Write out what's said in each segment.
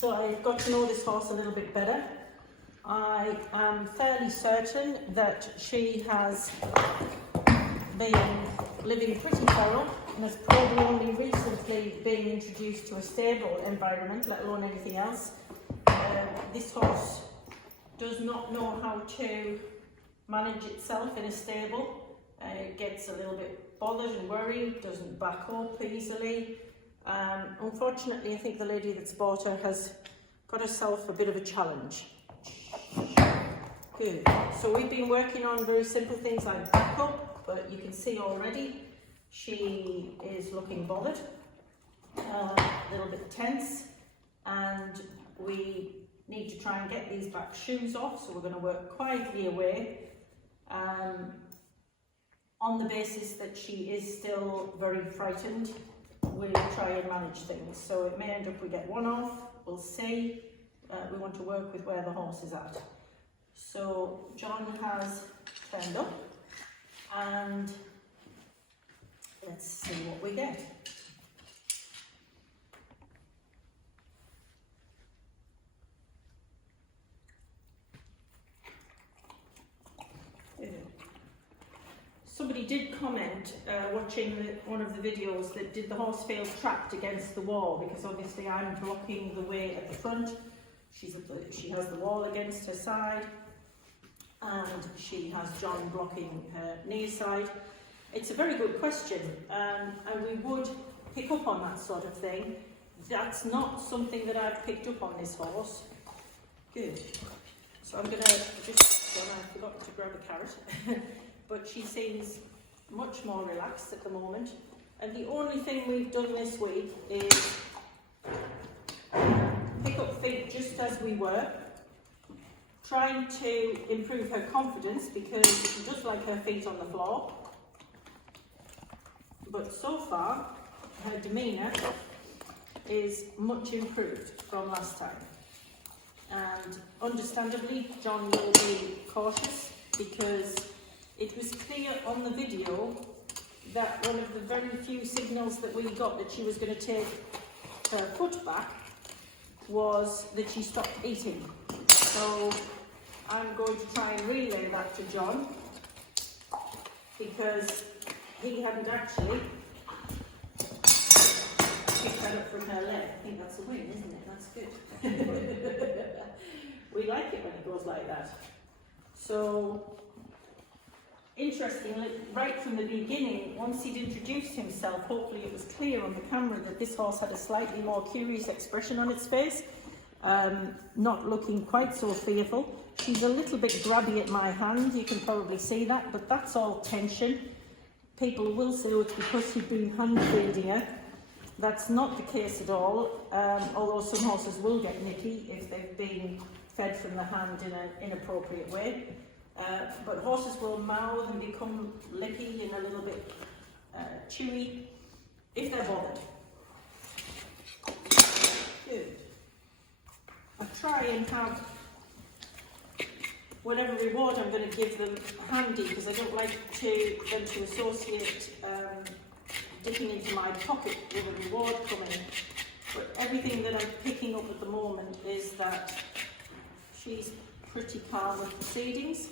So I got to know this horse a little bit better. I am fairly certain that she has been living pretty feral and has probably only recently been introduced to a stable environment, let alone anything else. This horse does not know how to manage itself in a stable. It gets a little bit bothered and worried, doesn't back up easily. Unfortunately, I think the lady that's bought her has got herself a bit of a challenge. Good. So we've been working on very simple things like back up, but you can see already she is looking bothered, a little bit tense, and we need to try and get these back shoes off, so we're going to work quietly away on the basis that she is still very frightened. We'll try and manage things, so it may end up we get one off, we'll see. We want to work with where the horse is at. So John has turned up and let's see what we get. Somebody did comment watching one of the videos that did the horse feel trapped against the wall, because obviously I'm blocking the way at the front. She has the wall against her side and she has John blocking her near side. It's a very good question, and we would pick up on that sort of thing. That's not something that I've picked up on this horse. Good. So I'm going to just, I forgot to grab a carrot. But she seems much more relaxed at the moment. And the only thing we've done this week is pick up feet just as we were, trying to improve her confidence because she does like her feet on the floor. But so far, her demeanour is much improved from last time. And understandably, John will be cautious because it was clear on the video that one of the very few signals that we got that she was going to take her foot back was that she stopped eating. So I'm going to try and relay that to John because he hadn't actually picked that up from her leg. I think that's a win, isn't it? That's good. We like it when it goes like that. So interestingly, right from the beginning, once he'd introduced himself, hopefully it was clear on the camera that this horse had a slightly more curious expression on its face, not looking quite so fearful. She's a little bit grabby at my hand, you can probably see that, but that's all tension. People will say it's because you've been hand feeding her. That's not the case at all, although some horses will get nicky if they've been fed from the hand in an inappropriate way. But horses will mouth and become licky and a little bit chewy if they're bothered. Good. I try and have whatever reward I'm going to give them handy because I don't like them to associate dipping into my pocket with a reward coming. But everything that I'm picking up at the moment is that she's pretty calm with proceedings.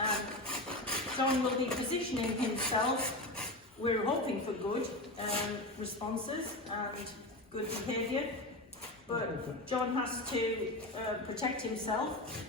And John will be positioning himself. We're hoping for good responses and good behaviour, but John has to protect himself.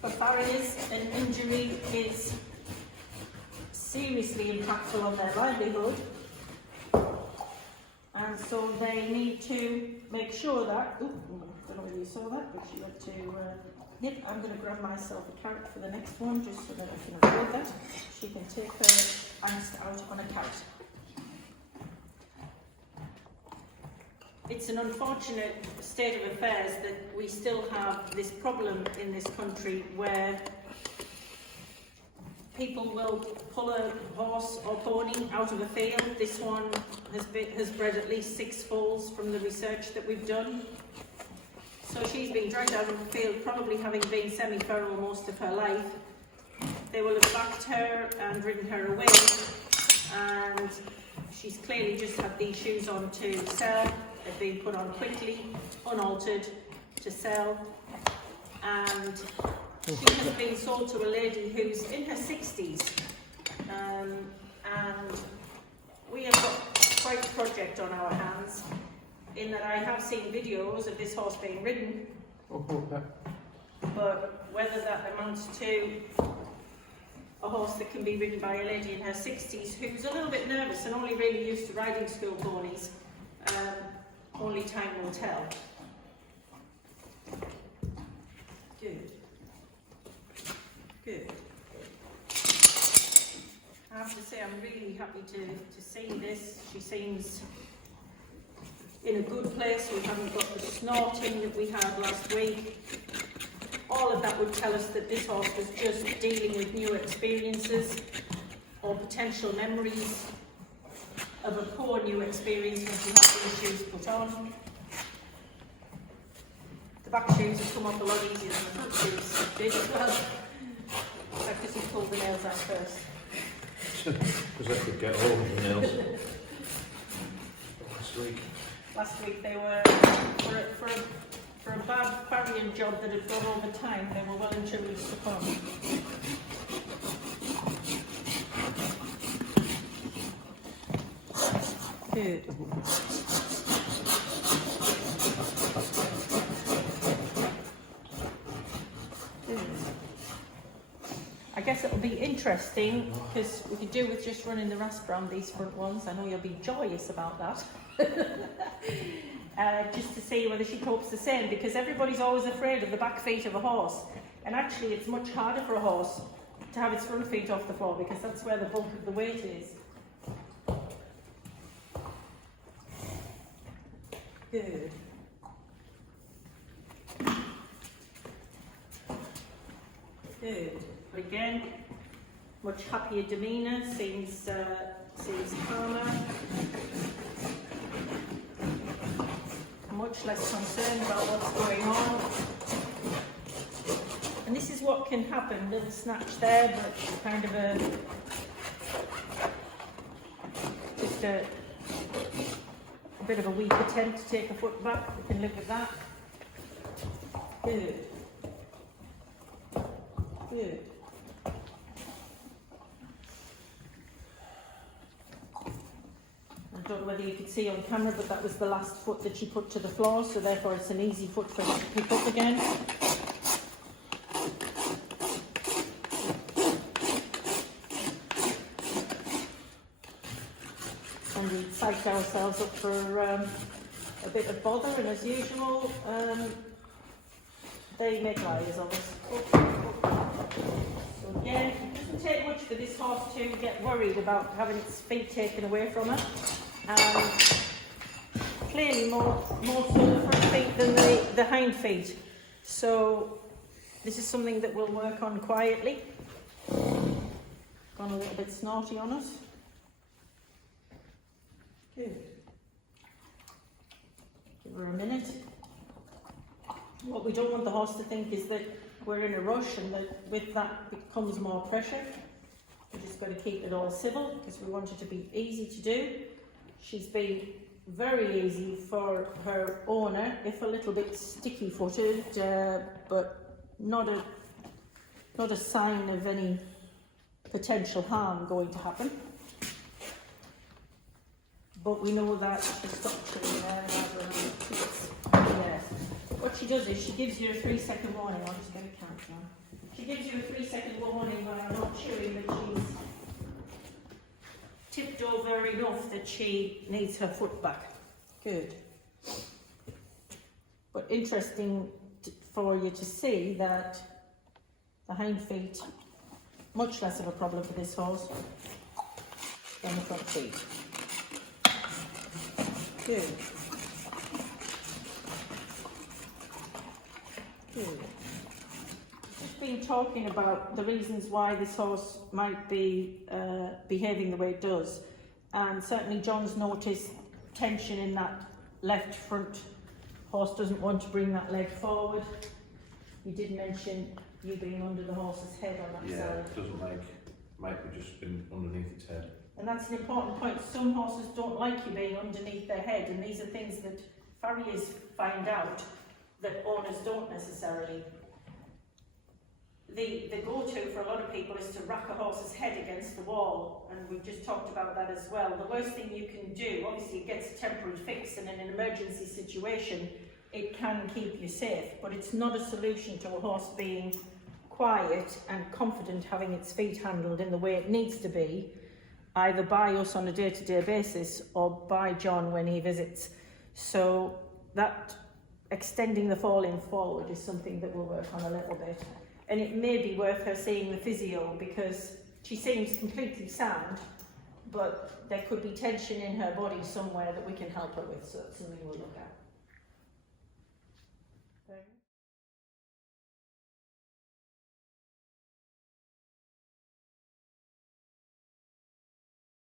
For farriers, an injury is seriously impactful on their livelihood, and so they need to make sure that, I don't know whether you saw that, but she went to nip. I'm going to grab myself a carrot for the next one just so that I can avoid that. She can take her angst out on a carrot. It's an unfortunate state of affairs that we still have this problem in this country where people will pull a horse or pony out of a field. This one has bred at least 6 foals from the research that we've done. So she's been dragged out of the field, probably having been semi-feral most of her life, they will have backed her and ridden her away, and she's clearly just had these shoes on to sell. They've been put on quickly, unaltered, to sell, and she has been sold to a lady who's in her 60s, and we have got quite a project on our hands, in that I have seen videos of this horse being ridden, but whether that amounts to a horse that can be ridden by a lady in her 60s who's a little bit nervous and only really used to riding school ponies, only time will tell. Good. Good. I have to say I'm really happy to see this. She seems in a good place. We haven't got the snorting that we had last week. All of that would tell us that this horse was just dealing with new experiences or potential memories of a poor new experience when she had these shoes put on. The back shoes have come off a lot easier than the front shoes did as well. Because he pulled the nails out first. Because I could get all of the nails. Last week they were, for a bad farriering job that had gone over time, they were well and truly stuck on. Good. I guess it'll be interesting, because we could do with just running the rasp around these front ones. I know you'll be joyous about that. Just to see whether she copes the same, because everybody's always afraid of the back feet of a horse, and actually it's much harder for a horse to have its front feet off the floor, because that's where the bulk of the weight is. Good. Good. But again, much happier demeanour, seems calmer. Much less concerned about what's going on. And this is what can happen, little snatch there, but kind of just a bit of a weak attempt to take a foot back. We can look at that. Good. Good. I don't know whether you could see on camera, but that was the last foot that she put to the floor, so therefore it's an easy foot for her to pick up again. And we psyched ourselves up for a bit of bother, and as usual, they make liars of us. So again, it doesn't take much for this horse to get worried about having its feet taken away from her. And clearly more so the front feet than the hind feet. So this is something that we'll work on quietly. Gone a little bit snorty on us. Good. Give her a minute. What we don't want the horse to think is that we're in a rush, and that with that becomes more pressure. We're just going to keep it all civil, because we want it to be easy to do. She's been very easy for her owner, if a little bit sticky-footed, but not a sign of any potential harm going to happen. But we know that she's stopped chilling there. Yes. What she does is she gives you a 3-second warning. I'll just get a count now. She gives you a 3-second warning when I'm not chewing that she's tipped over enough that she needs her foot back. Good. But interesting for you to see that the hind feet, much less of a problem for this horse than the front feet. Good. Good. Just been talking about the reasons why this horse might be behaving the way it does, and certainly John's noticed tension in that left front. Horse doesn't want to bring that leg forward. He did mention you being under the horse's head on that Yeah, side. it doesn't make me just been underneath its head. And that's an important point. Some horses don't like you being underneath their head, and these are things that farriers find out that owners don't necessarily. The go-to for a lot of people is to rack a horse's head against the wall, and we've just talked about that as well. The worst thing you can do, obviously it gets a temporary fix, and in an emergency situation it can keep you safe, but it's not a solution to a horse being quiet and confident, having its feet handled in the way it needs to be, either by us on a day-to-day basis or by John when he visits. So that extending the fall-in forward is something that we'll work on a little bit. And it may be worth her seeing the physio, because she seems completely sound, but there could be tension in her body somewhere that we can help her with, so it's something we'll look at.